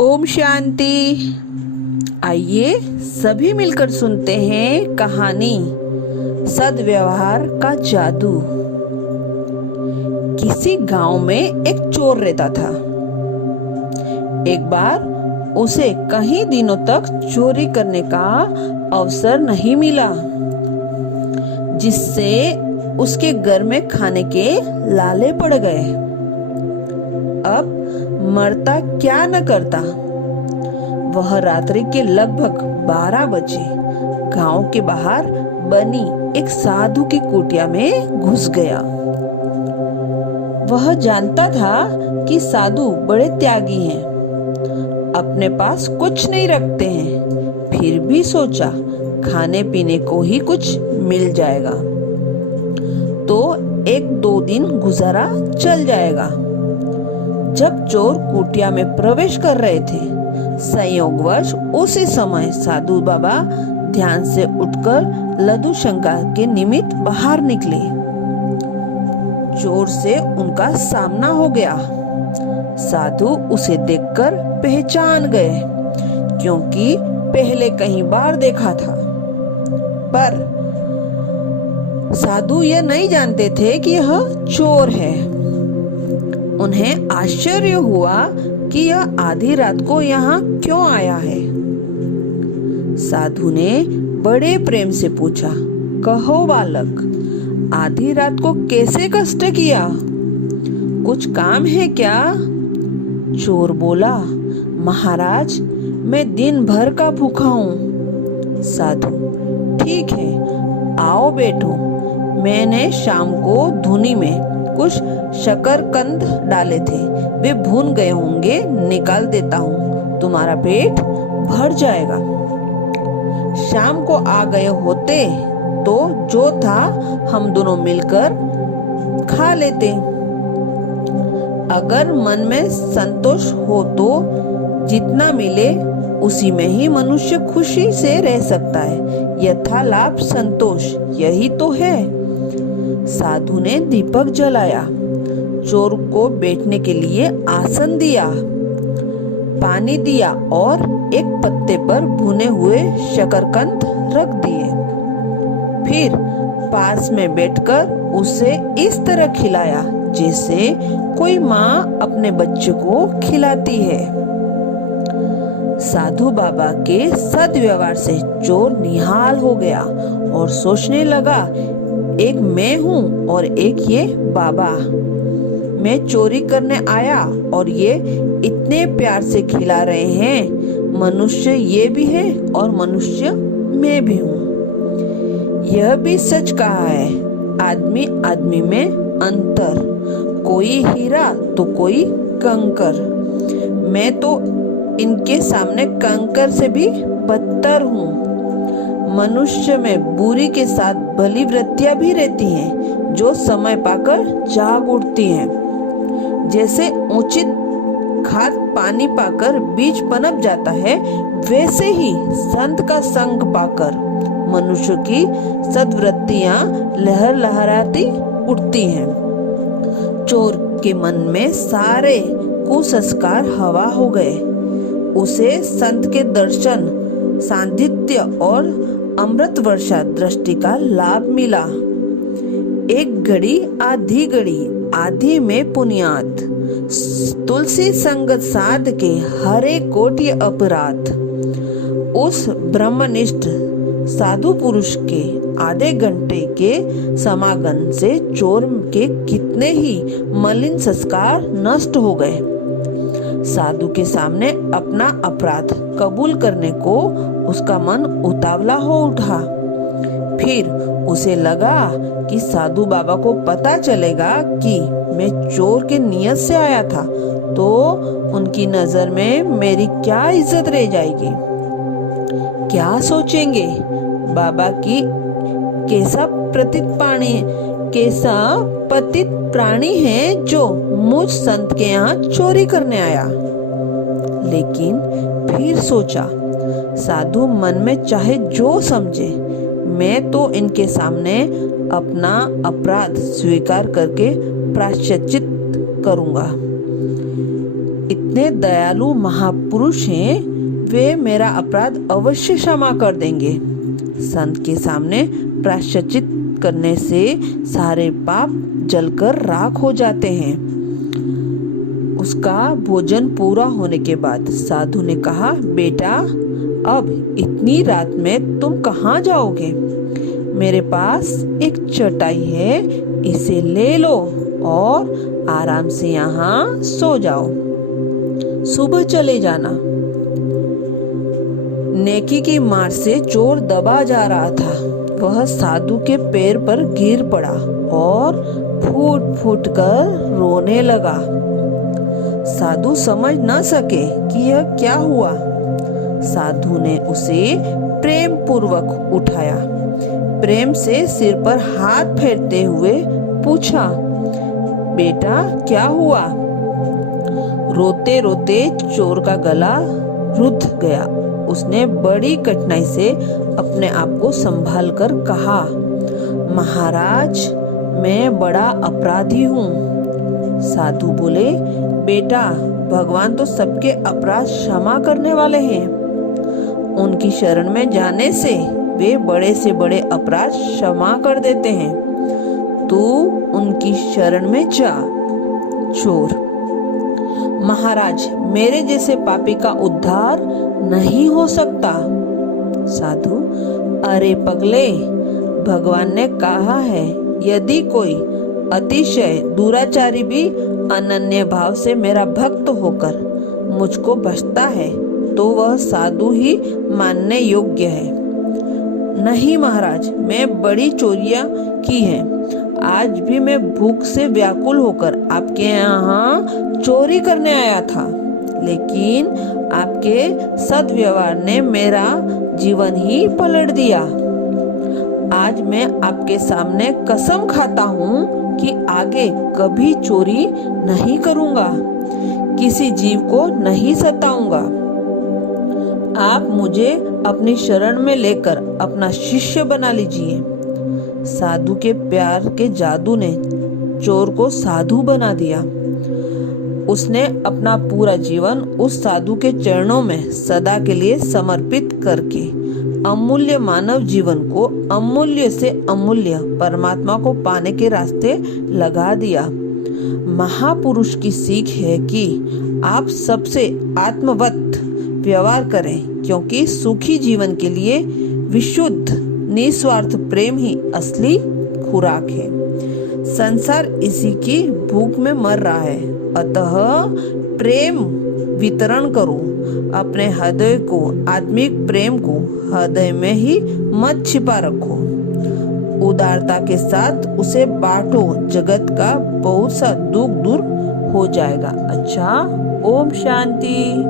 ओम शांति। आइए सभी मिलकर सुनते हैं कहानी सद्व्यवहार का जादू। किसी गांव में एक चोर रहता था। एक बार उसे कई दिनों तक चोरी करने का अवसर नहीं मिला, जिससे उसके घर में खाने के लाले पड़ गए। अब मरता क्या न करता। वह रात्रि के लगभग 12 बजे गांव के बाहर बनी एक साधु की कुटिया में घुस गया। वह जानता था कि साधु बड़े त्यागी हैं, अपने पास कुछ नहीं रखते हैं, फिर भी सोचा खाने पीने को ही कुछ मिल जाएगा तो 1-2 दिन गुजारा चल जाएगा। जब चोर कुटिया में प्रवेश कर रहे थे, संयोगवश उसी समय साधु बाबा ध्यान से उठकर लघु शंका के निमित्त बाहर निकले। चोर से उनका सामना हो गया। साधु उसे देखकर पहचान गए, क्योंकि पहले कई बार देखा था। पर साधु यह नहीं जानते थे कि यह चोर है। उन्हें आश्चर्य हुआ कि यह आधी रात को यहाँ क्यों आया है। साधु ने बड़े प्रेम से पूछा, कहो बालक, आधी रात को कैसे कष्ट किया? कुछ काम है क्या? चोर बोला, महाराज, मैं दिन भर का भूखा हूँ। साधु, ठीक है, आओ बैठो। मैंने शाम को धुनी में कुछ शकरकंद डाले थे, वे भून गए होंगे, निकाल देता हूँ, तुम्हारा पेट भर जाएगा। शाम को आ गए होते तो जो था हम दोनों मिलकर खा लेते। अगर मन में संतोष हो तो जितना मिले उसी में ही मनुष्य खुशी से रह सकता है। यथा लाभ संतोष, यही तो है। साधु ने दीपक जलाया, चोर को बैठने के लिए आसन दिया, पानी दिया और एक पत्ते पर भुने हुए शकरकंद रख दिए। फिर पास में बैठकर उसे इस तरह खिलाया जैसे कोई माँ अपने बच्चे को खिलाती है। साधु बाबा के सद्व्यवहार से चोर निहाल हो गया और सोचने लगा, एक मैं हूँ और एक ये बाबा। मैं चोरी करने आया और ये इतने प्यार से खिला रहे हैं। मनुष्य ये भी है और मनुष्य मैं भी हूँ। यह भी सच कहा है, आदमी आदमी में अंतर, कोई हीरा तो कोई कंकर। मैं तो इनके सामने कंकर से भी बदतर हूँ। मनुष्य में बुरी के साथ भली वृत्तियां भी रहती हैं, जो समय पाकर जाग उठती हैं। जैसे उचित खाद पानी पाकर बीज पनप जाता है, वैसे ही संत का संग पाकर मनुष्य की सद्वृत्तियां लहर लहराती उठती हैं। चोर के मन में सारे कुसंस्कार हवा हो गए। उसे संत के दर्शन, सान्निध्य और अमृत वर्षा दृष्टि का लाभ मिला। एक घड़ी आधी में पुण्यात, तुलसी संगत साध के हरे कोटि अपराध। उस ब्रह्मनिष्ठ साधु पुरुष के आधे घंटे के समागम से चोर के कितने ही मलिन संस्कार नष्ट हो गए। साधु के सामने अपना अपराध कबूल करने को उसका मन उतावला हो उठा। फिर उसे लगा कि साधु बाबा को पता चलेगा कि मैं चोर के नियत से आया था, तो उनकी नजर में मेरी क्या इज्जत रह जाएगी। क्या सोचेंगे, बाबा की कैसा पतित प्राणी है जो मुझ संत के यहाँ चोरी करने आया। लेकिन फिर सोचा, साधु मन में चाहे जो समझे, मैं तो इनके सामने अपना अपराध स्वीकार करके प्रायश्चित करूंगा। इतने दयालु महापुरुष हैं, वे मेरा अपराध अवश्य क्षमा कर देंगे। संत के सामने प्रायश्चित करने से सारे पाप जलकर राख हो जाते हैं। उसका भोजन पूरा होने के बाद साधु ने कहा, बेटा अब इतनी रात में तुम कहाँ जाओगे? मेरे पास एक चटाई है, इसे ले लो और आराम से यहाँ सो जाओ। सुबह चले जाना। नेकी की मार से चोर दबा जा रहा था। वह साधु के पैर पर गिर पड़ा और फूट फूट कर रोने लगा। साधु समझ न सके कि यह क्या हुआ। साधु ने उसे प्रेम पूर्वक उठाया, प्रेम से सिर पर हाथ फेरते हुए पूछा, बेटा क्या हुआ? रोते रोते चोर का गला रुध गया। उसने बड़ी कठिनाई से अपने आप को संभाल कर कहा, महाराज मैं बड़ा अपराधी हूँ। साधु बोले, बेटा भगवान तो सबके अपराध क्षमा करने वाले हैं। उनकी शरण में जाने से वे बड़े से बड़े अपराध क्षमा कर देते हैं। तू उनकी शरण में जा। चोर, महाराज मेरे जैसे पापी का उद्धार नहीं हो सकता। साधु, अरे पगले, भगवान ने कहा है यदि कोई अतिशय दुराचारी भी अनन्य भाव से मेरा भक्त होकर मुझको भजता है तो वह साधु ही मानने योग्य है। नहीं महाराज, मैं बड़ी चोरियां की हैं। आज भी मैं भूख से व्याकुल होकर आपके यहाँ चोरी करने आया था, लेकिन आपके सद्व्यवहार ने मेरा जीवन ही पलट दिया। आज मैं आपके सामने कसम खाता हूँ कि आगे कभी चोरी नहीं करूँगा, किसी जीव को नहीं सताऊंगा। आप मुझे अपनी शरण में लेकर अपना शिष्य बना लीजिए। साधु के प्यार के जादू ने चोर को साधु बना दिया। उसने अपना पूरा जीवन उस साधु के चरणों में सदा के लिए समर्पित करके अमूल्य मानव जीवन को अमूल्य से अमूल्य परमात्मा को पाने के रास्ते लगा दिया। महापुरुष की सीख है कि आप सबसे आत्मवत व्यवहार करें, क्योंकि सुखी जीवन के लिए विशुद्ध निस्वार्थ प्रेम ही असली खुराक है। संसार इसी की भूख में मर रहा है, अतः प्रेम वितरण करो। अपने हृदय को, आत्मिक प्रेम को हृदय में ही मत छिपा रखो, उदारता के साथ उसे बांटो। जगत का बहुत सा दुख दूर हो जाएगा। अच्छा, ओम शांति।